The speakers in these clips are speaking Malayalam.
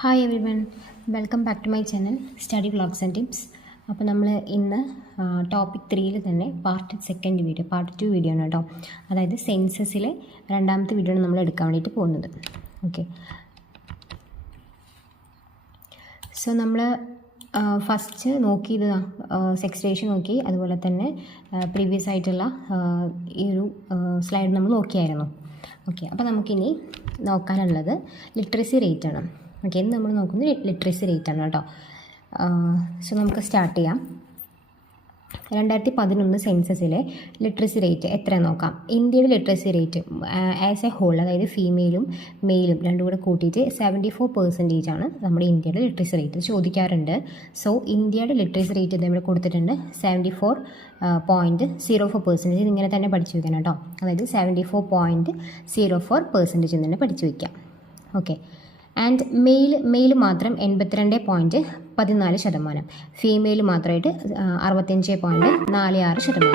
Hi everyone, welcome back to my channel study vlogs and tips. അപ്പോൾ നമ്മൾ ഇന്ന് ടോപ്പിക് 3യിൽ തന്നെ പാർട്ട് 2 വീഡിയോ ആണ് കേട്ടോ. അതായത് സെൻസസിലെ രണ്ടാമത്തെ വീഡിയോ ആണ് നമ്മൾ എടുക്കാൻ വേണ്ടിയിട്ട് പോകുന്നത്. ഓക്കെ, സോ നമ്മൾ ഫസ്റ്റ് നോക്കിയത് സെക്സ് റേഷ്യോ നോക്കി, അതുപോലെ തന്നെ പ്രീവിയസ് ആയിട്ടുള്ള ഈ ഒരു സ്ലൈഡ് നമ്മൾ നോക്കിയായിരുന്നു. ഓക്കെ, അപ്പോൾ നമുക്കിനി നോക്കാനുള്ളത് ലിറ്ററസി റേറ്റ് ആണ്. ഓക്കെ, ഇന്ന് നമ്മൾ നോക്കുന്നത് ലിറ്ററസി റേറ്റ് ആണ് കേട്ടോ. സോ നമുക്ക് സ്റ്റാർട്ട് ചെയ്യാം. 2011 സെൻസസിലെ ലിറ്ററസി റേറ്റ് എത്രയെന്ന് നോക്കാം. ഇന്ത്യയുടെ literacy rate as a whole, അതായത് ഫീമെയിലും മെയിലും രണ്ടും കൂടെ കൂട്ടിയിട്ട് 74% ആണ് നമ്മുടെ ഇന്ത്യയുടെ ലിറ്ററസി റേറ്റ് ചോദിക്കാറുണ്ട്. സോ ഇന്ത്യയുടെ ലിറ്ററസി റേറ്റ് ഇവിടെ കൊടുത്തിട്ടുണ്ട് 74.04%. ഇതിങ്ങനെ തന്നെ പഠിച്ചു വയ്ക്കണം കേട്ടോ. അതായത് 74.04% എന്ന് പഠിച്ചു വയ്ക്കാം. ഓക്കെ, ആൻഡ് മെയിൽ മാത്രം 82.14%, ഫീമെയിൽ മാത്രമായിട്ട് 65.46%.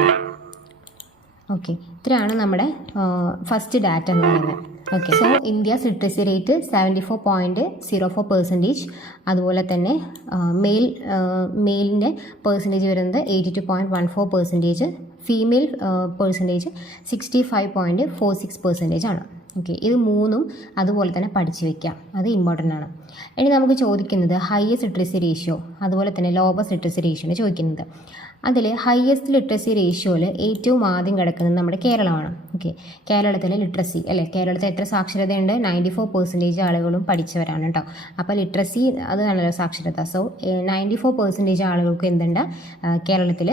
ഓക്കെ, ഇത്രയാണ് നമ്മുടെ ഫസ്റ്റ് ഡാറ്റ എന്ന് പറയുന്നത്. Okay, so India's literacy rate 74.04%. അതുപോലെ തന്നെ മെയിലിൻ്റെ പെർസെൻറ്റേജ് വരുന്നത് 82.14%, ഫീമെയിൽ പെർസെൻറ്റേജ് 65.46% ആണ്. ഓക്കെ, ഇത് മൂന്നും അതുപോലെ തന്നെ പഠിച്ചു വയ്ക്കാം, അത് ഇമ്പോർട്ടൻ്റ് ആണ്. ഇനി നമുക്ക് ചോദിക്കുന്നത് ഹയസ്റ്റ് ലിറ്ററസി റേഷ്യോ, അതുപോലെ തന്നെ ലോവസ്റ്റ് ലിറ്ററസി റേഷ്യോയാണ് ചോദിക്കുന്നത്. അതിൽ ഹയസ്റ്റ് ലിറ്ററസി റേഷ്യോയിൽ ഏറ്റവും ആദ്യം കിടക്കുന്നത് നമ്മുടെ കേരളമാണ്. ഓക്കെ, കേരളത്തിലെ ലിറ്ററസി അല്ലേ, കേരളത്തിൽ എത്ര സാക്ഷരതയുണ്ട്? 94% ആളുകളും പഠിച്ചവരാണ് കേട്ടോ. അപ്പോൾ ലിറ്ററസി അതാണല്ലോ സാക്ഷരത. സോ 94% ആളുകൾക്ക് എന്തുണ്ട്? കേരളത്തിൽ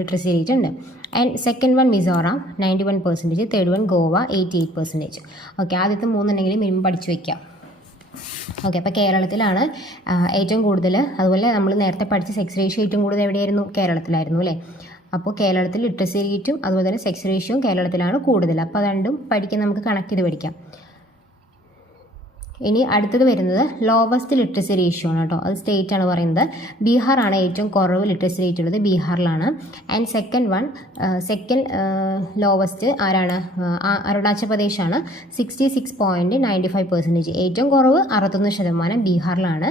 ലിറ്ററസി റേറ്റ് ഉണ്ട്. And second one Mizoram 91%, third one Goa 88%. Okay, ആദ്യത്തെ മൂന്നുണ്ടെങ്കിലും മിനിമം പഠിച്ചു വയ്ക്കാം. ഓക്കെ, അപ്പോൾ കേരളത്തിലാണ് ഏറ്റവും കൂടുതൽ. അതുപോലെ നമ്മൾ നേരത്തെ പഠിച്ച സെക്സ് റേഷ്യോ ഏറ്റവും കൂടുതൽ എവിടെയായിരുന്നു? കേരളത്തിലായിരുന്നു അല്ലേ. അപ്പോൾ കേരളത്തിൽ ലിറ്ററസി റേറ്റും അതുപോലെ തന്നെ സെക്സ് റേഷ്യോയും കേരളത്തിലാണ് കൂടുതൽ. അപ്പോൾ അത് രണ്ടും പഠിക്കാൻ നമുക്ക് കണക്ട് ചെയ്ത് പഠിക്കാം. ഇനി അടുത്തത് വരുന്നത് ലോവസ്റ്റ് ലിറ്ററസി റേഷ്യോ ആണ് കേട്ടോ. അത് സ്റ്റേറ്റ് ആണ് പറയുന്നത്. ബീഹാറാണ് ഏറ്റവും കുറവ് ലിറ്ററസി റേറ്റ് ഉള്ളത്, ബീഹാറിലാണ്. ആൻഡ് സെക്കൻഡ് ലോവസ്റ്റ് ആരാണ്? അരുണാചൽ പ്രദേശാണ്, 66.95%. ഏറ്റവും കുറവ് 61%, ബീഹാറിലാണ്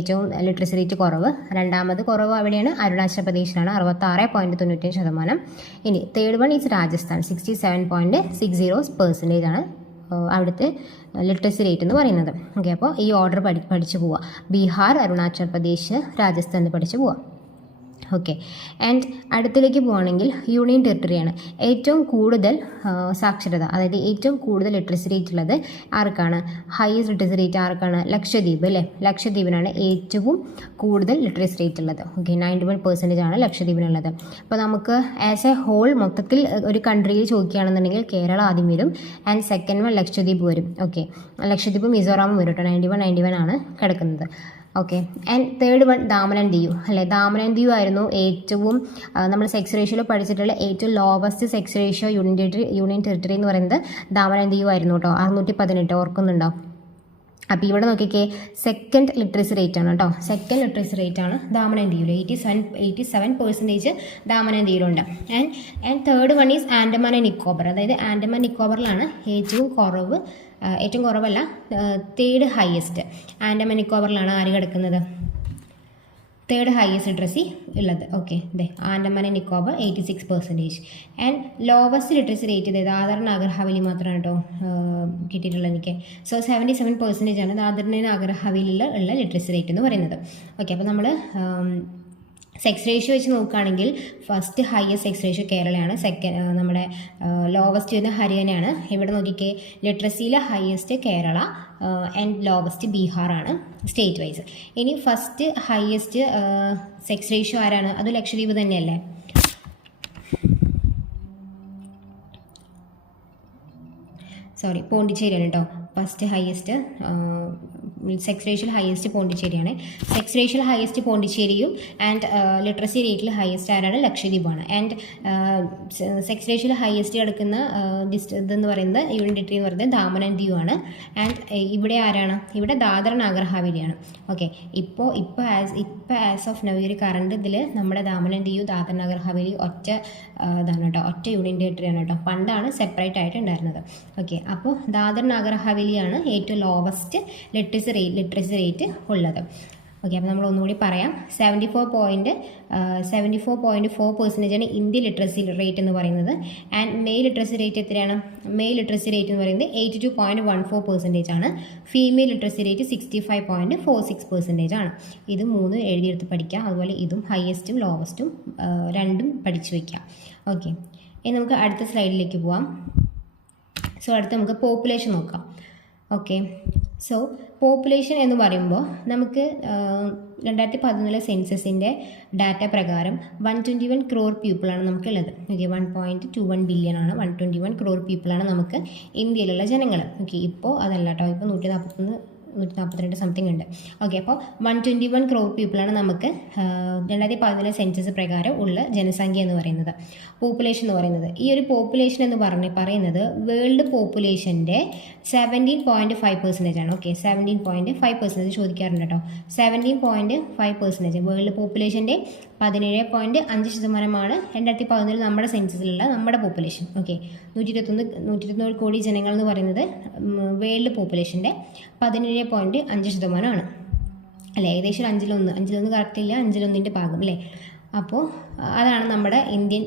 ഏറ്റവും ലിറ്ററസി റേറ്റ് കുറവ്. രണ്ടാമത് കുറവ് അവിടെയാണ്, അരുണാചൽ പ്രദേശിലാണ്, 66.95%. ഇനി തേർഡ് വൺ ഈസ് രാജസ്ഥാൻ, 67.60% ആണ് അവിടുത്തെ ലിറ്ററസി റേറ്റ് എന്ന് പറയുന്നത്. ഓക്കെ, അപ്പോൾ ഈ ഓർഡർ പഠിച്ചു പോവുക. ബീഹാർ, അരുണാചൽ പ്രദേശ്, രാജസ്ഥാൻ എന്ന് പഠിച്ചു പോവുക. ഓക്കെ, ആൻഡ് അടുത്തിലേക്ക് പോവുകയാണെങ്കിൽ യൂണിയൻ ടെറിട്ടറിയാണ് ഏറ്റവും കൂടുതൽ സാക്ഷരത, അതായത് ഏറ്റവും കൂടുതൽ ലിറ്ററസി റേറ്റ് ഉള്ളത് ആർക്കാണ്? ഹയസ്റ്റ് ലിറ്ററസി റേറ്റ് ആർക്കാണ്? ലക്ഷദ്വീപ് അല്ലേ. ലക്ഷദ്വീപിനാണ് ഏറ്റവും കൂടുതൽ ലിറ്ററസി റേറ്റ് ഉള്ളത്. ഓക്കെ, 91% ആണ് ലക്ഷദ്വീപിനുള്ളത്. അപ്പോൾ നമുക്ക് ആസ് എ ഹോൾ മൊത്തത്തിൽ ഒരു കൺട്രിയിൽ ചോദിക്കുകയാണെന്നുണ്ടെങ്കിൽ കേരള ആദ്യം വരും. ആൻഡ് സെക്കൻഡ് വൺ ലക്ഷദ്വീപ് വരും. ഓക്കെ, ലക്ഷദ്വീപ് മിസോറാമും വരും കേട്ടോ. 91 ആണ് കിടക്കുന്നത്. Okay, and third one Daman and Diu അല്ലേ. ദാമൻ ആൻഡ് ദിയു ആയിരുന്നു ഏറ്റവും നമ്മൾ സെക്സ് റേഷ്യോയിൽ പഠിച്ചിട്ടുള്ള ഏറ്റവും lowest sex ratio union territory എന്ന് പറയുന്നത് ദാമൻ ആൻഡ് ദിയു ആയിരുന്നു കേട്ടോ. 618 ഓർക്കുന്നുണ്ടോ? അപ്പോൾ ഇവിടെ നോക്കിക്കേ, സെക്കൻഡ് ലിറ്ററസി റേറ്റ് ആണ് കേട്ടോ. സെക്കൻഡ് ലിറ്ററസി റേറ്റ് ആണ് ദാമൻ ആൻഡ് ദിയുവിൽ. 87% ദാമൻ ആൻഡ് ദിയുവിലുണ്ട്. And third one is Andaman and Nicobar, അതായത് ആൻഡമാൻ നിക്കോബറിലാണ് ഏറ്റവും കുറവല്ല, തേർഡ് ഹയസ്റ്റ്. ആൻഡമാൻ നിക്കോബറിലാണ് ആര് കിടക്കുന്നത്? തേർഡ് ഹയസ്റ്റ് ലിറ്ററസി ഉള്ളത്. Okay, Andaman and Nicobar 86%. And lowest literacy rate Dadar Nagar Haveli മാത്രമാണ് കേട്ടോ കിട്ടിയിട്ടുള്ളത് എനിക്ക്. സോ 77% ആണ് ദാദർ നാഗർ ഹവേലിയിൽ ഉള്ള ലിറ്ററസി റേറ്റ് എന്ന് പറയുന്നത്. ഓക്കെ, അപ്പോൾ നമ്മൾ സെക്സ് റേഷ്യോ വെച്ച് നോക്കുകയാണെങ്കിൽ ഫസ്റ്റ് ഹയസ്റ്റ് സെക്സ് റേഷ്യോ കേരളയാണ്. നമ്മുടെ ലോവസ്റ്റ് വരുന്ന ഹരിയാനയാണ്. ഇവിടെ നോക്കിക്കേ, ലിറ്ററസിയിലെ ഹയസ്റ്റ് കേരള ആൻഡ് ലോവസ്റ്റ് ബീഹാറാണ് സ്റ്റേറ്റ് വൈസ്. ഇനി ഫസ്റ്റ് ഹയസ്റ്റ് സെക്സ് റേഷ്യോ ആരാണ്? അത് ലക്ഷദ്വീപ് തന്നെയല്ലേ. പോണ്ടിച്ചേരിയാണ് കേട്ടോ ഫസ്റ്റ് ഹയസ്റ്റ്. സെക്സ് റേഷ്യൽ ഹയസ്റ്റ് പോണ്ടിച്ചേരിയാണ്. സെക്സ് റേഷ്യൽ ഹയസ്റ്റ് പോണ്ടിച്ചേരിയും ആൻഡ് ലിറ്ററസി റേറ്റിൽ ഹയസ്റ്റ് ആരാണ്? ലക്ഷദ്വീപാണ്. ആൻഡ് സെക്സ് റേഷ്യൽ ഹയസ്റ്റ് കിടക്കുന്ന ഇതെന്ന് പറയുന്നത് യൂണിയൻ ടെറിട്ടറി എന്ന് പറയുന്നത് ദാമൻ ആൻഡ് ദിയു ആണ്. ആൻഡ് ഇവിടെ ആരാണ്? ഇവിടെ ദാദർ നാഗർ ഹവേലിയാണ്. ഓക്കെ, ഇപ്പോൾ ആസ് ഓഫ് നൗ കറണ്ട് ഇതിൽ നമ്മുടെ ദാമൻ ആൻഡ് ദിയു, ദാദർ നാഗർ ഹവേലി ഒറ്റ ഇതാണ് കേട്ടോ, ഒറ്റ യൂണിയൻ ടെറിട്ടറിയാണ് കേട്ടോ. പണ്ടാണ് സെപ്പറേറ്റ് ആയിട്ട് ഉണ്ടായിരുന്നത്. ഓക്കെ, അപ്പോൾ ദാദർ നാഗർ ഹവേലിയാണ് ഏറ്റവും ലോവസ്റ്റ് ലിറ്ററസി ലിറ്ററസി റേറ്റ് ഉള്ളത്. ഓക്കെ, അപ്പോൾ നമ്മൾ ഒന്നുകൂടി പറയാം. 74.4% ഇന്ത്യൻ ലിറ്ററസി റേറ്റ് എന്ന് പറയുന്നത്. ആൻഡ് മെയിൽ ലിറ്ററസി റേറ്റ് എത്രയാണ്? മെയിൽ ലിറ്ററസി റേറ്റ് എന്ന് പറയുന്നത് 82.14% ആണ്. ഫീമെയിൽ ലിറ്ററസി റേറ്റ് 65.46% ആണ്. ഇത് 3 എഴുതിയെടുത്ത് പഠിക്കാം. അതുപോലെ ഇതും ഹയസ്റ്റും ലോവസ്റ്റും രണ്ടും പഠിച്ചു വയ്ക്കാം. ഓക്കെ, ഇനി നമുക്ക് അടുത്ത സ്ലൈഡിലേക്ക് പോവാം. സോ അടുത്ത് നമുക്ക് പോപ്പുലേഷൻ നോക്കാം. ഓക്കെ, സോ പോപ്പുലേഷൻ എന്ന് പറയുമ്പോൾ നമുക്ക് 2011 സെൻസസിൻ്റെ ഡാറ്റ പ്രകാരം 121 crore പീപ്പിളാണ് നമുക്കുള്ളത്. ഓക്കെ, 1.21 ബില്യൺ ആണ്, 121 crore പീപ്പിളാണ് നമുക്ക് ഇന്ത്യയിലുള്ള ജനങ്ങൾ. ഓക്കെ, ഇപ്പോൾ അതല്ല കേട്ടോ, ഇപ്പോൾ 142 സംതിങ് ഉണ്ട്. ഓക്കെ, അപ്പോൾ 121 crore പീപ്പിളാണ് നമുക്ക് 2011 സെൻസസ് പ്രകാരം ഉള്ള ജനസംഖ്യ എന്ന് പറയുന്നത്, പോപ്പുലേഷൻ എന്ന് പറയുന്നത്. ഈ ഒരു പോപ്പുലേഷൻ എന്ന് പറയുന്നത് വേൾഡ് പോപ്പുലേഷൻ്റെ 17.5% ആണ്. ഓക്കെ, 17.5% ചോദിക്കാറുണ്ട് കേട്ടോ. 17.5% വേൾഡ് പോപ്പുലേഷൻ്റെ 17.5% 2011 നമ്മുടെ സെൻസസിലുള്ള നമ്മുടെ പോപ്പുലേഷൻ. ഓക്കെ, 121 കോടി ജനങ്ങൾ എന്ന് പറയുന്നത് വേൾഡ് പോപ്പുലേഷൻ്റെ 17.5% ആണ് അല്ലേ? ഏകദേശം 5-1 കറക്റ്റ് ഇല്ല, 5-1 ഭാഗം അല്ലേ? അപ്പോൾ അതാണ് നമ്മുടെ ഇന്ത്യൻ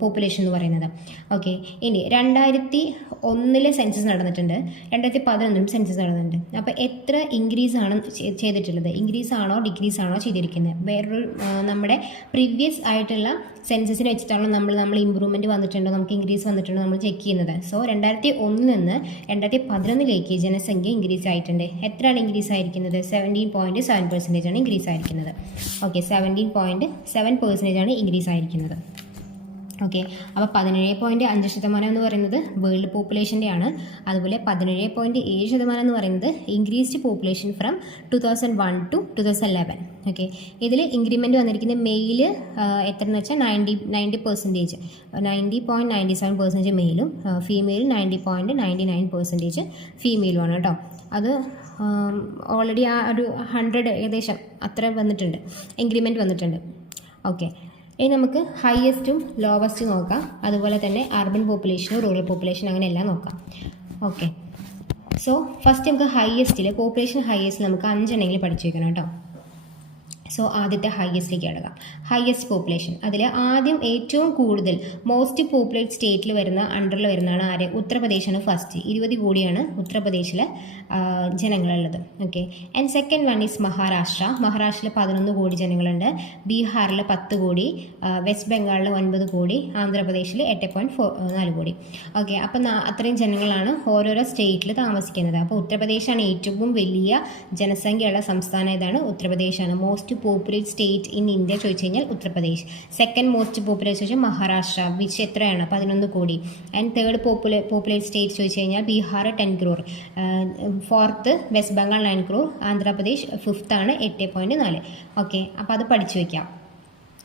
പോപ്പുലേഷൻ എന്ന് പറയുന്നത്. ഓക്കെ, ഇനി 2001 സെൻസസ് നടന്നിട്ടുണ്ട്, 2011 സെൻസസ് നടന്നിട്ടുണ്ട്. അപ്പോൾ എത്ര ഇൻക്രീസ് ആണ് ചെയ്തിട്ടുള്ളത്? ഇൻക്രീസ് ആണോ ഡിക്രീസ് ആണോ ചെയ്തിരിക്കുന്നത്? വേറൊരു നമ്മുടെ പ്രീവിയസ് ആയിട്ടുള്ള സെൻസസിനെ വെച്ചിട്ടാണോ നമ്മൾ ഇമ്പ്രൂവ്മെൻറ്റ് വന്നിട്ടുണ്ടോ, നമുക്ക് ഇൻക്രീസ് വന്നിട്ടുണ്ടോ നമ്മൾ ചെക്ക് ചെയ്യുന്നത്. സോ 2001 നിന്ന് 2011 ജനസംഖ്യ ഇൻക്രീസ് ആയിട്ടുണ്ട്. എത്രയാണ് ഇൻക്രീസ് ആയിരിക്കുന്നത്? 17.7% ആണ് ഇൻക്രീസ് ആയിരിക്കുന്നത്. ഓക്കെ, 17.7% ആണ് ഇൻക്രീസ് ആയിരിക്കുന്നത്. ഓക്കെ, അപ്പോൾ 17.5% എന്ന് പറയുന്നത് വേൾഡ് പോപ്പുലേഷൻ്റെ ആണ്. അതുപോലെ 17.7% എന്ന് പറയുന്നത് increased population from 2001 to 2011. Okay, ഇതിൽ ഇൻക്രിമെൻറ്റ് വന്നിരിക്കുന്നത് മെയിൽ എത്രയെന്ന് വെച്ചാൽ 90.97% മെയിലും ഫീമെയിൽ 90.99% ഫീമെയിലുമാണ് കേട്ടോ. അത് ഓൾറെഡി ആ ഒരു 100 ഏകദേശം അത്ര വന്നിട്ടുണ്ട്, ഇൻക്രിമെൻറ്റ് വന്നിട്ടുണ്ട്. ഓക്കെ, ഇനി നമുക്ക് ഹയസ്റ്റും ലോവസ്റ്റും നോക്കാം. അതുപോലെ തന്നെ അർബൻ പോപ്പുലേഷനും റൂറൽ പോപ്പുലേഷൻ അങ്ങനെ എല്ലാം നോക്കാം. ഓക്കെ, സോ ഫസ്റ്റ് നമുക്ക് പോപ്പുലേഷൻ ഹയസ്റ്റിൽ നമുക്ക് 5 എണ്ണമെങ്കിലും പഠിച്ചു വയ്ക്കണം കേട്ടോ. സോ ആദ്യത്തെ ഹയസ്റ്റിലേക്ക് കിടക്കാം. ഹയസ്റ്റ് പോപ്പുലേഷൻ, അതിൽ ആദ്യം ഏറ്റവും കൂടുതൽ മോസ്റ്റ് പോപ്പുലേറ്റ് സ്റ്റേറ്റിൽ അണ്ടറിൽ വരുന്നതാണ് ആര്? ഉത്തർപ്രദേശാണ് ഫസ്റ്റ്. 20 കോടിയാണ് ഉത്തർപ്രദേശിലെ ജനങ്ങളുള്ളത്. Okay, and second one is മഹാരാഷ്ട്രയിൽ 11 കോടി ജനങ്ങളുണ്ട്. ബീഹാറിൽ 10 കോടി, വെസ്റ്റ് ബംഗാളിൽ 9 കോടി, ആന്ധ്രാപ്രദേശിൽ 8.4 കോടി. ഓക്കെ, അപ്പം അത്രയും ജനങ്ങളാണ് ഓരോരോ സ്റ്റേറ്റിൽ താമസിക്കുന്നത്. അപ്പോൾ ഉത്തർപ്രദേശാണ് ഏറ്റവും വലിയ ജനസംഖ്യയുള്ള സംസ്ഥാനം. ഏതാണ്? ഉത്തർപ്രദേശാണ്. Most populate state in India ചോദിച്ചു കഴിഞ്ഞാൽ ഉത്തർപ്രദേശ്. സെക്കൻഡ് മോസ്റ്റ് പോപ്പുലേറ്റ് ചോദിച്ചാൽ മഹാരാഷ്ട്ര, വിച്ച് എത്രയാണ്? 11 കോടി. ആൻഡ് തേർഡ് പോപ്പുലേറ്റ് സ്റ്റേറ്റ് ചോദിച്ചു കഴിഞ്ഞാൽ Bihar 10 crore, fourth West Bengal 9 crore, Andhra Pradesh fifth ആണ് 8.4. ഓക്കെ, അപ്പോൾ അത് പഠിച്ചു വയ്ക്കാം.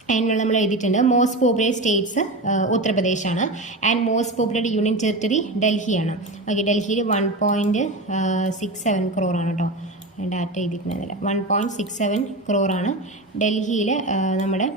അതിനുള്ള നമ്മൾ എഴുതിയിട്ടുണ്ട്. മോസ്റ്റ് പോപ്പുലേറ്റ് സ്റ്റേറ്റ്സ് ഉത്തർപ്രദേശാണ്. And most populate union territory ഡൽഹിയാണ്. ഓക്കെ, ഡൽഹിയിൽ 1.67 crore ആണ് കേട്ടോ. ഡാറ്റ എഴുതിയിട്ടുണ്ടായിരുന്നില്ല. 1.67 crore ആണ് ഡൽഹിയിലെ നമ്മുടെ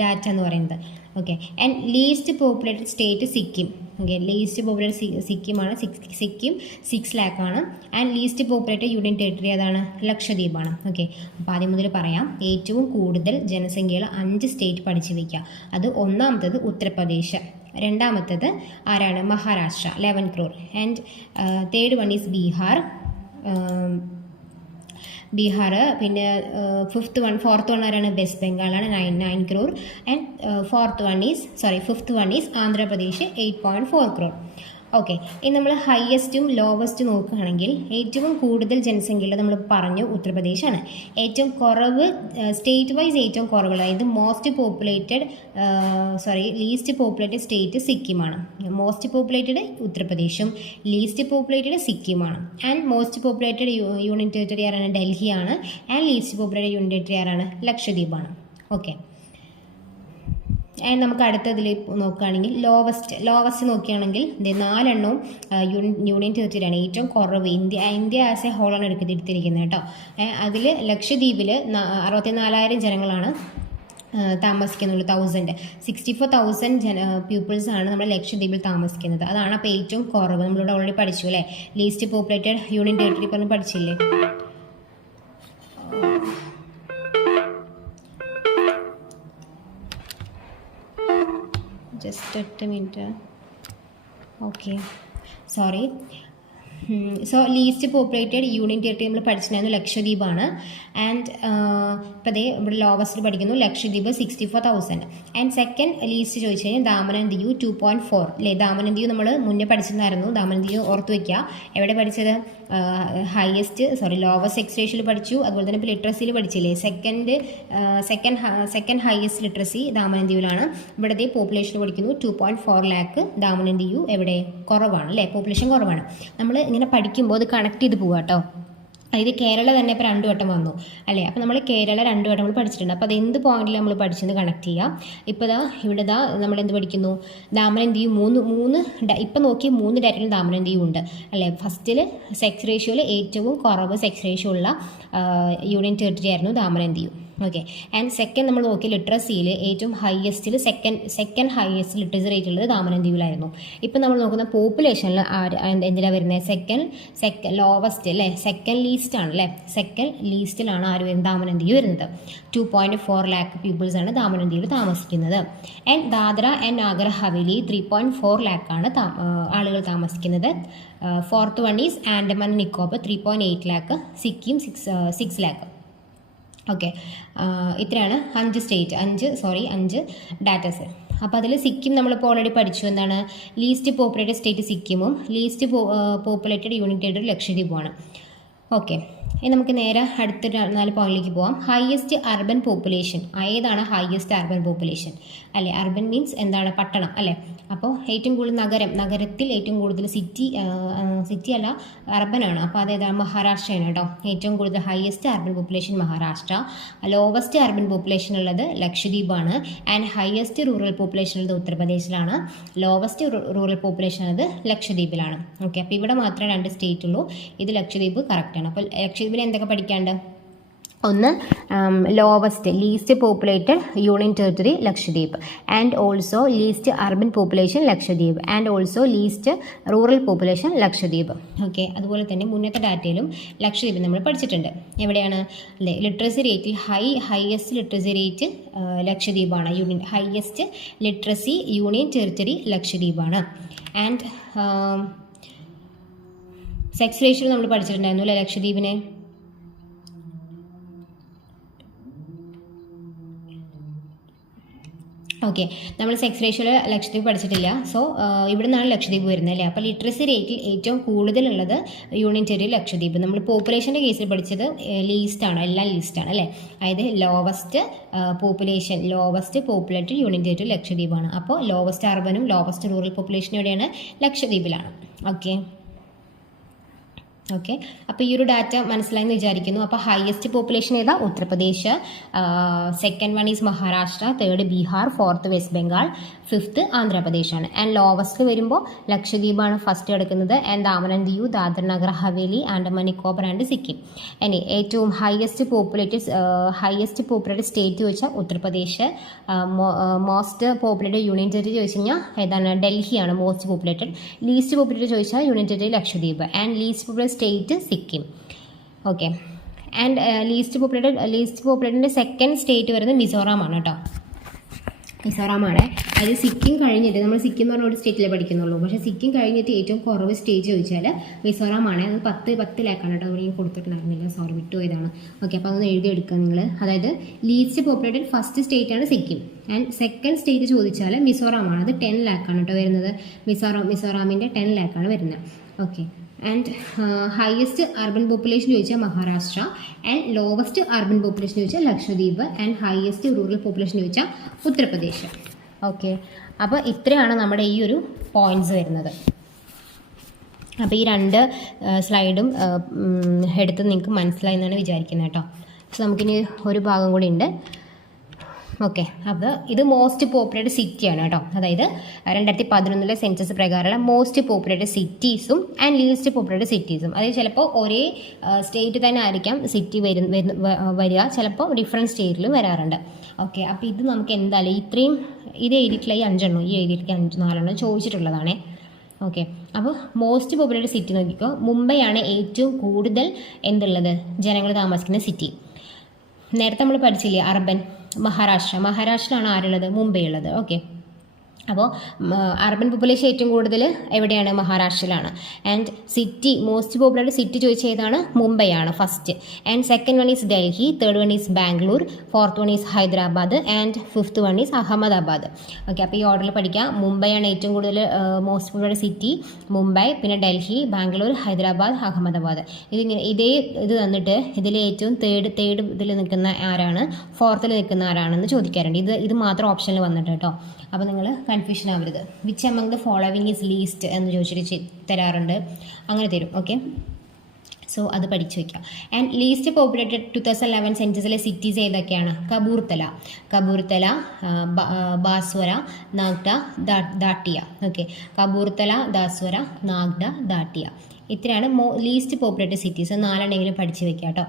ഡാറ്റ എന്ന് പറയുന്നത്. Okay, and least populated state Sikkim. Okay, least populated സിക്കിമാണ്. സിക്കിം 6 lakh ആണ്. And least populated union territory അതാണ്? ലക്ഷദ്വീപാണ്. ഓക്കെ, അപ്പോൾ ആദ്യം മുതൽ പറയാം. ഏറ്റവും കൂടുതൽ ജനസംഖ്യയുള്ള 5 സ്റ്റേറ്റ് പഠിച്ചു വയ്ക്കുക. അത് ഒന്നാമത്തത് ഉത്തർപ്രദേശ്, രണ്ടാമത്തത് ആരാണ്? Maharashtra 11 crore. And third one is Bihar. പിന്നെ ഫോർത്ത് വൺ ആരാണ്? വെസ്റ്റ് ബംഗാളാണ് 9 crore. And fifth one is Andhra Pradesh 8.4 crore. Okay, ഇനി നമ്മൾ ഹയസ്റ്റും ലോവസ്റ്റും നോക്കുകയാണെങ്കിൽ ഏറ്റവും കൂടുതൽ ജനസംഖ്യയുള്ള നമ്മൾ പറഞ്ഞു ഉത്തർപ്രദേശാണ്. ഏറ്റവും കുറവ് സ്റ്റേറ്റ് വൈസ് ഏറ്റവും കുറവുള്ള, അതായത് ലീസ്റ്റ് പോപ്പുലേറ്റഡ് സ്റ്റേറ്റ് സിക്കിമാണ്. മോസ്റ്റ് പോപ്പുലേറ്റഡ് ഉത്തർപ്രദേശും ലീസ്റ്റ് പോപ്പുലേറ്റഡ് സിക്കിമാണ്. And most populated union territory ആരാണ്? ഡൽഹിയാണ്. And least populated union territory ആരാണ്? ലക്ഷദ്വീപാണ്. ഓക്കെ, ആൻഡ് നമുക്ക് അടുത്തതിൽ നോക്കുകയാണെങ്കിൽ ലോവസ്റ്റ് നോക്കുകയാണെങ്കിൽ 4 എണ്ണവും യൂണിയൻ ടെറിട്ടറിയാണ്. ഏറ്റവും കുറവ് ഇന്ത്യ ആസ് എ ഹോളാണ് എടുത്തിരിക്കുന്നത് കേട്ടോ. അതിൽ ലക്ഷദ്വീപിൽ 64,000 ജനങ്ങളാണ് താമസിക്കുന്നുള്ളൂ. 64,000 പീപ്പിൾസാണ് നമ്മുടെ ലക്ഷദ്വീപിൽ താമസിക്കുന്നത്. അതാണ് അപ്പോൾ ഏറ്റവും കുറവ്. നമ്മളിവിടെ ഓൾറെഡി പഠിച്ചു അല്ലേ? ലീസ്റ്റ് പോപ്പുലേറ്റഡ് യൂണിയൻ ടെറിട്ടറി പറഞ്ഞ് പഠിച്ചില്ലേ? ഒറ്റ minute. Okay, sorry. So least populated union territory നമ്മൾ പഠിച്ചിട്ടുണ്ടായിരുന്നു ലക്ഷദ്വീപാണ്. ആൻഡ് ഇപ്പോൾ അതേ ഇവിടെ ലോവസ്റ്റ് പഠിക്കുന്നു ലക്ഷദ്വീപ് 64,000. ആൻഡ് സെക്കൻഡ് ലീസ്റ്റ് ചോദിച്ചു കഴിഞ്ഞാൽ ദാമൻ ആൻഡ് ദിയു 2.4 അല്ലേ. ദാമൻ ആൻഡ് ദിയു നമ്മൾ മുന്നേ പഠിച്ചിട്ടുണ്ടായിരുന്നു. ദാമൻ ആൻഡ് ദിയു ഓർത്ത് വയ്ക്കുക. എവിടെ പഠിച്ചത്? ലോവസ്റ്റ് സെക്സ് റേഷ്യോയിൽ പഠിച്ചു. അതുപോലെ തന്നെ ഇപ്പോൾ ലിറ്ററസിയിൽ പഠിച്ചില്ലേ, second highest literacy Daman and ദിയുവിലാണ്. ഇവിടുത്തെ പോപ്പുലേഷൻ പഠിക്കുന്നു 2.4 ലാക്ക്. ദാമൻ ആൻഡ് ദിയു എവിടെ കുറവാണ് അല്ലേ, പോപ്പുലേഷൻ കുറവാണ്. നമ്മൾ ഇങ്ങനെ പഠിക്കുമ്പോൾ അത് കണക്ട് ചെയ്ത് പോവുക കേട്ടോ. അതായത് കേരള തന്നെ ഇപ്പോൾ 2 വട്ടം വന്നു അല്ലേ. അപ്പോൾ നമ്മൾ കേരള 2 വട്ടം നമ്മൾ പഠിച്ചിട്ടുണ്ട്. അപ്പോൾ അത് എന്ത് പോയിന്റിൽ നമ്മൾ പഠിച്ചെന്ന് കണക്ട് ചെയ്യാം. ഇപ്പോൾ ഇവിടെ നമ്മൾ എന്ത് പഠിക്കുന്നു? ദാമൻ ആൻഡ് ദിയു മൂന്ന് ഇപ്പം നോക്കി 3 ഡാറ്റയിൽ ദാമൻ ആൻഡ് ദിയു ഉണ്ട് അല്ലേ. ഫസ്റ്റിൽ സെക്സ് റേഷ്യോയിൽ ഏറ്റവും കുറവ് സെക്സ് റേഷ്യോ ഉള്ള യൂണിയൻ ടെറിട്ടറി ആയിരുന്നു Daman and Diu. Okay. And second നമ്മൾ നോക്കി ലിറ്ററസിയിൽ ഏറ്റവും ഹയസ്റ്റിൽ സെക്കൻഡ് ഹയസ്റ്റ് ലിറ്ററസി റേറ്റ് ഉള്ളത് ദാമൻ ആൻഡ് ദിയുവിലായിരുന്നു. ഇപ്പം നമ്മൾ നോക്കുന്ന പോപ്പുലേഷനിൽ എന്തിനാണ് വരുന്നത്? സെക്കൻഡ് ലോവസ്റ്റ് അല്ലേ, സെക്കൻഡ് ലീസ്റ്റ് ആണ് അല്ലേ. സെക്കൻഡ് ലീസ്റ്റിലാണ് ആര് വരുന്നത്? ദാമൻ ആൻഡ് ദിയു വരുന്നത്. 2.4 ലാക്ക് പീപ്പിൾസ് ആണ് ദാമൻ ആൻഡ് ദിയുവിൽ താമസിക്കുന്നത്. ആൻഡ് ദാദ്ര ആൻഡ് നാഗർ ഹവേലി 3.4 ലാക്കാണ് ആളുകൾ താമസിക്കുന്നത്. Fourth one is Andaman Nicobar 3.8 lakh. Sikkim 6 lakh. Okay, ഇത്രയാണ് 5 ഡാറ്റാസ്. അപ്പോൾ അതിൽ സിക്കിം നമ്മളിപ്പോൾ ഓൾറെഡി പഠിച്ചു. എന്താണ്? ലീസ്റ്റ് പോപ്പുലേറ്റഡ് സ്റ്റേറ്റ് സിക്കിമും ലീസ്റ്റ് പോപ്പുലേറ്റഡ് യൂണിയൻ ടെറിട്ടറി ലക്ഷദ്വീപുമാണ്. ഓക്കെ, ഇനി നമുക്ക് നേരെ അടുത്ത 4 പോയിന്റിലേക്ക് പോകാം. Highest urban population. ഏതാണ് ഹയസ്റ്റ് അർബൻ പോപ്പുലേഷൻ അല്ലേ? അർബൻ മീൻസ് എന്താണ്? പട്ടണം അല്ലേ. അപ്പോൾ ഏറ്റവും കൂടുതൽ നഗരത്തിൽ ഏറ്റവും കൂടുതൽ സിറ്റി അല്ല അർബനാണ്. അപ്പോൾ അതേതാണ്? മഹാരാഷ്ട്രയാണ് കേട്ടോ. ഏറ്റവും കൂടുതൽ highest urban population Maharashtra. Lowest urban population ഉള്ളത് ലക്ഷദ്വീപാണ്. ആൻഡ് ഹയസ്റ്റ് റൂറൽ പോപ്പുലേഷൻ ഉള്ളത് ഉത്തർപ്രദേശിലാണ്. ലോവസ്റ്റ് റൂറൽ പോപ്പുലേഷൻ ഉള്ളത് ലക്ഷദ്വീപിലാണ്. ഓക്കെ, അപ്പോൾ ഇവിടെ മാത്രമേ 2 സ്റ്റേറ്റ് ഉള്ളൂ. ഇത് ലക്ഷദ്വീപ് കറക്റ്റാണ്. അപ്പോൾ ലക്ഷദ്വീപിൽ എന്തൊക്കെ പഠിക്കാണ്ട്? ഒന്ന് lowest least populated union territory Lakshadweep. And also least urban population Lakshadweep. And also least rural population Lakshadweep. Okay, അതുപോലെ തന്നെ മുന്നത്തെ ഡാറ്റയിലും ലക്ഷദ്വീപ് നമ്മൾ പഠിച്ചിട്ടുണ്ട്. എവിടെയാണ്? ലിറ്ററസി റേറ്റിൽ ഹയസ്റ്റ് ലിറ്ററസി റേറ്റ് ലക്ഷദ്വീപാണ്. ഹയസ്റ്റ് ലിറ്ററസി യൂണിയൻ ടെറിട്ടറി ലക്ഷദ്വീപാണ്. ആൻഡ് സെക്സ് റേഷ്യോ നമ്മൾ പഠിച്ചിട്ടുണ്ടായിരുന്നു അല്ലേ ലക്ഷദ്വീപിനെ. ഓക്കെ, നമ്മൾ സെക്സ് റേഷ്യോയിൽ ലക്ഷദ്വീപ് പഠിച്ചിട്ടില്ല. സോ ഇവിടെ നിന്നാണ് ലക്ഷദ്വീപ് വരുന്നത് അല്ലേ. അപ്പോൾ ലിറ്ററസി റേറ്റിൽ ഏറ്റവും കൂടുതലുള്ളത് യൂണിയൻ ടെറിട്ടറി ലക്ഷദ്വീപ്. നമ്മൾ പോപ്പുലേഷൻ്റെ കേസിൽ പഠിച്ചത് ലീസ്റ്റാണ്, എല്ലാം ലീസ്റ്റാണ് അല്ലേ. അതായത് ലോവസ്റ്റ് പോപ്പുലേറ്റഡ് യൂണിയൻ ടെറിട്ടറി ലക്ഷദ്വീപാണ്. അപ്പോൾ ലോവസ്റ്റ് അർബനും ലോവസ്റ്റ് റൂറൽ പോപ്പുലേഷനും എവിടെയാണ്? ലക്ഷദ്വീപിലാണ്. ഓക്കെ, അപ്പോൾ ഈ ഒരു ഡാറ്റ മനസ്സിലായെന്ന് വിചാരിക്കുന്നു. അപ്പോൾ ഹയസ്റ്റ് പോപ്പുലേഷൻ ഏതാ? Uttar Pradesh. Second one is Maharashtra. Third Bihar. Fourth West Bengal. Fifth ആന്ധ്രാപ്രദേശാണ്. ആൻഡ് ലോവസ്റ്റ് വരുമ്പോൾ ലക്ഷദ്വീപാണ് ഫസ്റ്റ് എടുക്കുന്നത്. And Daman and Diu, Dadra Nagar Haveli, Andaman Nicobar and Sikkim. ഇനി ഏറ്റവും ഹയസ്റ്റ് പോപ്പുലേറ്റഡ് സ്റ്റേറ്റ് ചോദിച്ചാൽ Uttar Pradesh. Most populated union territory ചോദിച്ചു കഴിഞ്ഞാൽ ഏതാണ്? ഡൽഹിയാണ് മോസ്റ്റ് പോപ്പുലേറ്റഡ്. ലീസ്റ്റ് പോപ്പുലേറ്റഡ് ചോദിച്ചാൽ union territory Lakshadweep. And least populated state Sikkim. Okay, and least പോപ്പുലേറ്റഡിൻ്റെ സെക്കൻഡ് സ്റ്റേറ്റ് വരുന്നത് മിസോറാമാണ് കേട്ടോ. മിസോറാമാണ്. അത് സിക്കിം കഴിഞ്ഞിട്ട്, നമ്മൾ സിക്കിം എന്ന് പറഞ്ഞ ഒരു സ്റ്റേറ്റിലേ പഠിക്കുന്നുള്ളൂ. പക്ഷേ സിക്കിം കഴിഞ്ഞിട്ട് ഏറ്റവും കുറവ് സ്റ്റേറ്റ് ചോദിച്ചാൽ മിസോറാമാണ്. അത് 10 ലാക്കാണ് കേട്ടോ. ഇവിടെ കൊടുത്തിട്ടുണ്ടായിരുന്നില്ല, സോറി വിട്ടുപോയതാണ്. ഓക്കെ, അപ്പോൾ അതൊന്ന് എഴുതിയെടുക്കുക നിങ്ങൾ. അതായത് ലീസ്റ്റ് പോപ്പുലേറ്റഡ് ഫസ്റ്റ് സ്റ്റേറ്റ് ആണ് സിക്കിം. ആൻഡ് സെക്കൻഡ് സ്റ്റേറ്റ് ചോദിച്ചാൽ മിസോറാമാണ്. അത് 10 ലാക്കാണ് കേട്ടോ വരുന്നത്. മിസോറാമിൻ്റെ 10 ലാക്കാണ് വരുന്നത്. Okay, and highest urban population ചോദിച്ചാൽ Maharashtra. And lowest urban population ചോദിച്ചാൽ Lakshadweep. And highest rural population ചോദിച്ചാൽ ഉത്തർപ്രദേശ്. ഓക്കെ, അപ്പോൾ ഇത്രയാണ് നമ്മുടെ ഈ ഒരു പോയിന്റ്സ് വരുന്നത്. അപ്പോൾ ഈ 2 സ്ലൈഡും എടുത്ത് നിങ്ങൾക്ക് മനസ്സിലായി എന്നാണ് വിചാരിക്കുന്നത് കേട്ടോ. സോ നമുക്കിനി ഒരു ഭാഗം കൂടി ഉണ്ട്. ഓക്കെ, അപ്പോൾ ഇത് മോസ്റ്റ് പോപ്പുലേറ്റഡ് സിറ്റിയാണ് കേട്ടോ. അതായത് 2011 സെൻസസ് പ്രകാരമുള്ള മോസ്റ്റ് പോപ്പുലേറ്റഡ് സിറ്റീസും ആൻഡ് ലീസ്റ്റ് പോപ്പുലേറ്റഡ് സിറ്റീസും. അതായത് ചിലപ്പോൾ ഒരേ സ്റ്റേറ്റ് തന്നെ ആയിരിക്കാം സിറ്റി വരിക, ചിലപ്പോൾ ഡിഫറെൻറ്റ് സ്റ്റേറ്റിലും വരാറുണ്ട്. ഓക്കെ, അപ്പോൾ ഇത് നമുക്ക് എന്തായാലും ഇത് എഴുതിയിട്ടുള്ള ഈ 5 എണ്ണം, ഈ എഴുതിയിട്ടുള്ള 4 ചോദിച്ചിട്ടുള്ളതാണേ. ഓക്കെ, അപ്പോൾ മോസ്റ്റ് പോപ്പുലേറ്റഡ് സിറ്റി നോക്കിക്കോ. മുംബൈയാണ് ഏറ്റവും കൂടുതൽ എന്തുള്ളത് ജനങ്ങൾ താമസിക്കുന്ന സിറ്റി. നേരത്തെ നമ്മൾ പഠിച്ചില്ലേ അർബൻ? മഹാരാഷ്ട്രയിലാണ് ആരുള്ളത്? മുംബൈ ഉള്ളത്. ഓക്കെ, അപ്പോൾ അർബൻ പോപ്പുലേഷൻ ഏറ്റവും കൂടുതൽ എവിടെയാണ്? മഹാരാഷ്ട്രയിലാണ്. And city most popular city ചോദിച്ചാൽ ഏതാണ്? മുംബൈ ആണ് first. And second one is Delhi, third one is Bangalore, fourth one is Hyderabad and fifth one is Ahmedabad. Okay, അപ്പോൾ ഈ ഓർഡറിൽ പഠിക്കാം. മുംബൈ ആണ് ഏറ്റവും കൂടുതൽ മോസ്റ്റ് പോപ്പുലർ സിറ്റി, മുംബൈ, പിന്നെ ഡൽഹി, ബാംഗ്ലൂർ, ഹൈദരാബാദ്, അഹമ്മദാബാദ്. ഇതേ ഇത് തന്നിട്ട് ഇതിൽ ഏറ്റവും തേർഡ് ഇതിൽ നിൽക്കുന്ന ആരാണ്, ഫോർത്തിൽ നിൽക്കുന്ന ആരാണെന്ന് ചോദിക്കാറുണ്ട്. ഇത് മാത്രം ഓപ്ഷനിൽ വന്നിട്ട് കേട്ടോ. അപ്പോൾ നിങ്ങൾ കൺഫ്യൂഷൻ ആവരുത്. Which among the following is least എന്ന് ചോദിച്ചിട്ട് തരാറുണ്ട്, അങ്ങനെ തരും. ഓക്കെ, സോ അത് പഠിച്ചു വയ്ക്കാം. ആൻഡ് ലീസ്റ്റ് പോപ്പുലേറ്റഡ് 2011 സെൻസസിലെ സിറ്റീസ് ഏതൊക്കെയാണ്? കപൂർത്തല, ബാസ്വര, നാഗ്ഡ, ദാട്ടിയ. ഓക്കെ, കപൂർത്തല, ദാസ്വര, നാഗ്ഡ, ദാട്ടിയ. ഇത്രയാണ് ലീസ്റ്റ് പോപ്പുലേറ്റഡ് സിറ്റീസ്. 4 എണ്ണെങ്കിലും പഠിച്ചു വെക്കാം കേട്ടോ.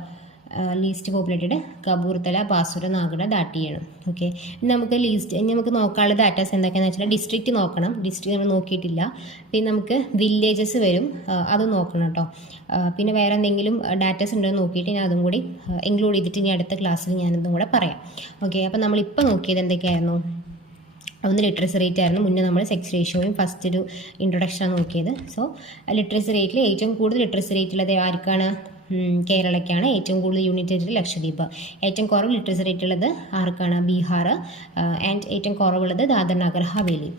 ലീസ്റ്റ് പോപ്പുലേറ്റഡ് കപൂർത്തല, ബാസുര, നാഗഡ, ദാട്ടിയാണ്. ഓക്കെ, ഇനി നമുക്ക് നോക്കാനുള്ള ഡാറ്റാസ് എന്തൊക്കെയാണെന്ന് വെച്ചാൽ ഡിസ്ട്രിക്റ്റ് നോക്കണം. ഡിസ്ട്രിക്റ്റ് നമ്മൾ നോക്കിയിട്ടില്ല. പിന്നെ നമുക്ക് വില്ലേജസ് വരും, അത് നോക്കണം കേട്ടോ. പിന്നെ വേറെ എന്തെങ്കിലും ഡാറ്റാസ് ഉണ്ടോ എന്ന് നോക്കിയിട്ട് ഞാൻ അതും കൂടി ഇൻക്ലൂഡ് ചെയ്തിട്ട് ഇനി അടുത്ത ക്ലാസ്സിൽ ഞാനതും കൂടെ പറയാം. ഓക്കെ, അപ്പോൾ നമ്മളിപ്പോൾ നോക്കിയത് എന്തൊക്കെയായിരുന്നു? ഒന്ന് ലിറ്ററസി റേറ്റ് ആയിരുന്നു. മുന്നേ നമ്മൾ സെക്സ് റേഷ്യോയും ഫസ്റ്റ് ഒരു ഇൻട്രൊഡക്ഷനാണ് നോക്കിയത്. സോ ലിറ്ററസി റേറ്റിൽ ഏറ്റവും കൂടുതൽ ലിറ്ററസി റേറ്റ് ഉള്ളത് ആർക്കാണ്? കേരളയ്ക്കാണ്. ഏറ്റവും കൂടുതൽ യൂണിറ്റ് ടെറിട്ടറി ലക്ഷദ്വീപ്. ഏറ്റവും കുറവ് ലിറ്ററസി റേറ്റ് ഉള്ളത് ആർക്കാണ്? ബീഹാർ. ആൻഡ് ഏറ്റവും കുറവുള്ളത് Dadar Nagar Haveli.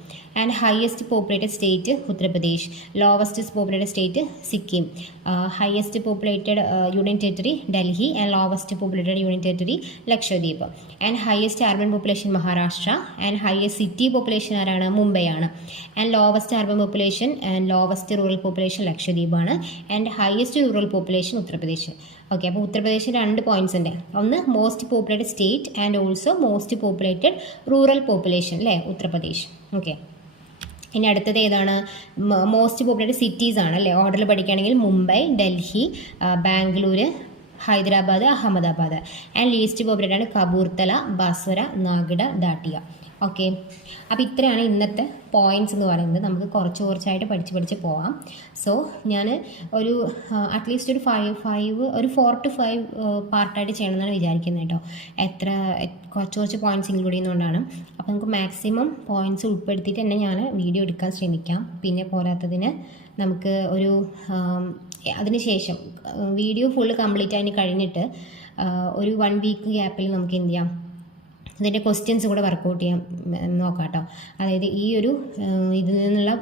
And highest populated state Uttar Pradesh. Lowest populated state Sikkim. Highest populated union territory Delhi. And lowest populated union territory Lakshadweep. And highest urban population Maharashtra. And highest city population ആരാണ്? മുംബൈ ആണ്. And lowest urban population and lowest rural population ലക്ഷദ്വീപാണ്. And highest rural population Uttar Pradesh. Okay, അപ്പോൾ ഉത്തർപ്രദേശിൽ 2 പോയിന്റ്സ് ഉണ്ട്. ഒന്ന് most populated state and also most populated rural population അല്ലേ, ഉത്തർപ്രദേശ്. ഓക്കെ, ഇനി അടുത്തത് ഏതാണ്? മോസ്റ്റ് പോപ്പുലേറ്റഡ് സിറ്റീസ് ആണ് അല്ലേ. ഓർഡറിൽ പഠിക്കുകയാണെങ്കിൽ Mumbai, Delhi, Bangalore, Hyderabad, Ahmedabad. And least populated ആണ് കപൂർത്തല, ബാസ്വര, നാഗഡ, ദാട്ടിയ. ഓക്കെ, അപ്പോൾ ഇത്രയാണ് ഇന്നത്തെ പോയിൻറ്റ്സ് എന്ന് പറയുന്നത്. നമുക്ക് കുറച്ചായിട്ട് പഠിച്ച് പോകാം. സോ ഞാൻ ഒരു അറ്റ്ലീസ്റ്റ് ഒരു 4 to 5 പാർട്ടായിട്ട് ചെയ്യണമെന്നാണ് വിചാരിക്കുന്നത് കേട്ടോ. കുറച്ച് പോയിൻറ്റ്സ് ഇൻക്ലൂഡ് ചെയ്യുന്നതുകൊണ്ടാണ്. അപ്പോൾ നമുക്ക് മാക്സിമം പോയിൻറ്റ്സ് ഉൾപ്പെടുത്തിയിട്ട് തന്നെ ഞാൻ വീഡിയോ എടുക്കാൻ ശ്രമിക്കാം. പിന്നെ പോരാത്തതിന് നമുക്ക് ഒരു അതിനുശേഷം വീഡിയോ ഫുള്ള് കംപ്ലീറ്റ് ആയി കഴിഞ്ഞിട്ട് ഒരു 1 വീക്ക് ഗ്യാപ്പിൽ നമുക്ക് എന്ത് ചെയ്യാം, ഇതിൻ്റെ ക്വസ്റ്റ്യൻസ് കൂടെ വർക്കൗട്ട് ചെയ്യാൻ നോക്കാം കേട്ടോ. അതായത് ഈ ഒരു ഇതിൽ നിന്നുള്ള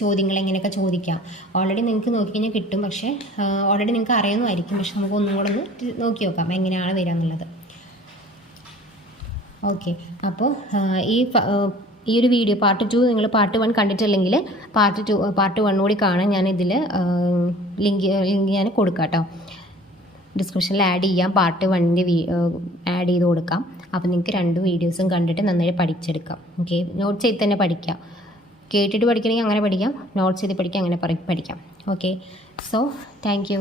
ചോദ്യങ്ങൾ എങ്ങനെയൊക്കെ ചോദിക്കാം. ഓൾറെഡി നിങ്ങൾക്ക് നോക്കിക്കഴിഞ്ഞാൽ കിട്ടും, പക്ഷേ ഓൾറെഡി നിങ്ങൾക്ക് അറിയാവുന്നതായിരിക്കും. പക്ഷെ നമുക്ക് ഒന്നും കൂടെ ഒന്ന് നോക്കി നോക്കാം എങ്ങനെയാണ് വരിക എന്നുള്ളത്. ഓക്കെ, അപ്പോൾ ഈ ഒരു വീഡിയോ പാർട്ട് 2 നിങ്ങൾ പാർട്ട് 1 കണ്ടിട്ടില്ലെങ്കിൽ പാർട്ട് 1 കൂടി കാണാൻ ഞാൻ ഇതിൽ ലിങ്ക് ഞാൻ കൊടുക്കാം കേട്ടോ. ഡിസ്ക്രിപ്ഷനിൽ ആഡ് ചെയ്യാം. പാർട്ട് 1 ആഡ് ചെയ്ത് കൊടുക്കാം. അപ്പോൾ നിങ്ങൾക്ക് 2 വീഡിയോസും കണ്ടിട്ട് നന്നായി പഠിച്ചെടുക്കാം. ഓക്കെ, നോട്ട്സ് ചെയ്ത് തന്നെ പഠിക്കാം. കേട്ടിട്ട് പഠിക്കണമെങ്കിൽ അങ്ങനെ പഠിക്കാം, നോട്ട്സ് ചെയ്ത് പഠിക്കാം, അങ്ങനെ പഠിക്കാം. Okay, so thank you.